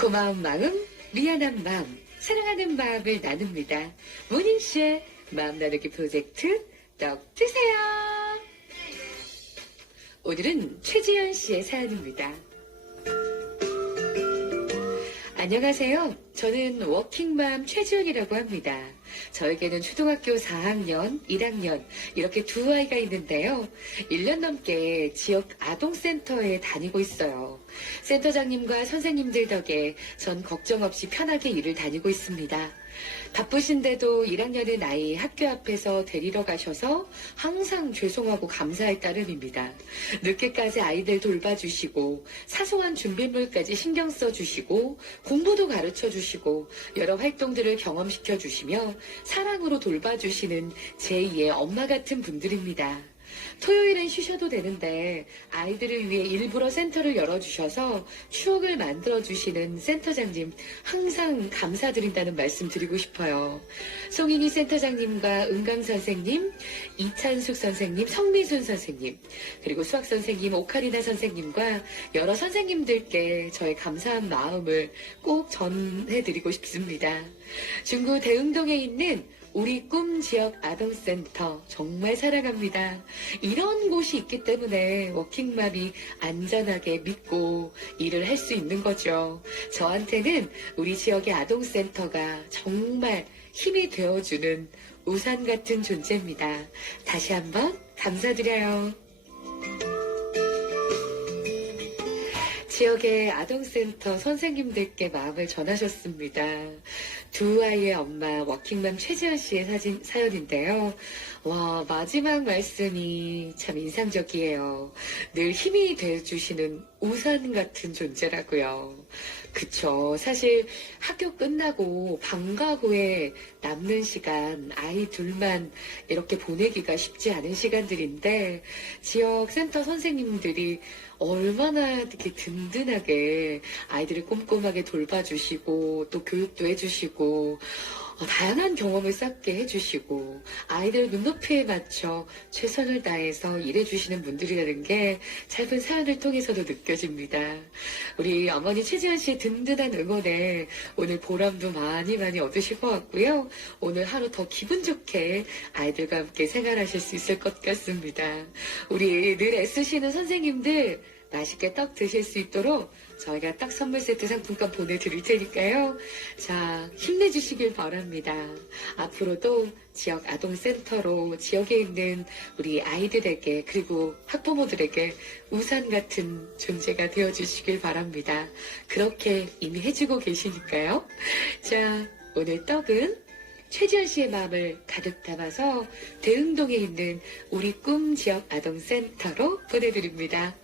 고마운 마음, 미안한 마음, 사랑하는 마음을 나눕니다. 모닝쇼의 마음 나누기 프로젝트 떡 드세요. 오늘은 최지연 씨의 사연입니다. 안녕하세요. 저는 워킹맘 최지연이라고 합니다. 저에게는 초등학교 4학년, 1학년 이렇게 두 아이가 있는데요. 1년 넘게 지역 아동센터에 다니고 있어요. 센터장님과 선생님들 덕에 전 걱정 없이 편하게 일을 다니고 있습니다. 바쁘신데도 1학년의 아이 학교 앞에서 데리러 가셔서 항상 죄송하고 감사할 따름입니다. 늦게까지 아이들 돌봐주시고 사소한 준비물까지 신경 써주시고 공부도 가르쳐 주시고 여러 활동들을 경험시켜 주시며 사랑으로 돌봐주시는 제2의 엄마 같은 분들입니다. 토요일은 쉬셔도 되는데 아이들을 위해 일부러 센터를 열어주셔서 추억을 만들어주시는 센터장님 항상 감사드린다는 말씀 드리고 싶어요. 송인희 센터장님과 은강 선생님, 이찬숙 선생님, 성미순 선생님, 그리고 수학 선생님 오카리나 선생님과 여러 선생님들께 저의 감사한 마음을 꼭 전해드리고 싶습니다. 중구 대흥동에 있는 우리 꿈 지역 아동센터 정말 사랑합니다. 이런 곳이 있기 때문에 워킹맘이 안전하게 믿고 일을 할 수 있는 거죠. 저한테는 우리 지역의 아동센터가 정말 힘이 되어주는 우산 같은 존재입니다. 다시 한번 감사드려요. 지역의 아동센터 선생님들께 마음을 전하셨습니다. 두 아이의 엄마 워킹맘 최지연 씨의 사진 사연인데요. 와 마지막 말씀이 참 인상적이에요. 늘 힘이 돼주시는 우산 같은 존재라고요. 그쵸. 사실 학교 끝나고 방과 후에 남는 시간 아이 둘만 이렇게 보내기가 쉽지 않은 시간들인데 지역 센터 선생님들이 얼마나 이렇게 든 든하게 아이들을 꼼꼼하게 돌봐주시고 또 교육도 해주시고 어, 다양한 경험을 쌓게 해주시고 아이들 눈높이에 맞춰 최선을 다해서 일해주시는 분들이라는 게 짧은 사연을 통해서도 느껴집니다. 우리 어머니 최지현 씨의 든든한 응원에 오늘 보람도 많이 많이 얻으실 것 같고요. 오늘 하루 더 기분 좋게 아이들과 함께 생활하실 수 있을 것 같습니다. 우리 늘 애쓰시는 선생님들 맛있게 떡 드실 수 있도록 저희가 딱 선물 세트 상품권 보내드릴 테니까요. 자, 힘내주시길 바랍니다. 앞으로도 지역 아동센터로 지역에 있는 우리 아이들에게 그리고 학부모들에게 우산 같은 존재가 되어주시길 바랍니다. 그렇게 이미 해주고 계시니까요. 자, 오늘 떡은 최지연 씨의 마음을 가득 담아서 대흥동에 있는 우리 꿈 지역 아동센터로 보내드립니다.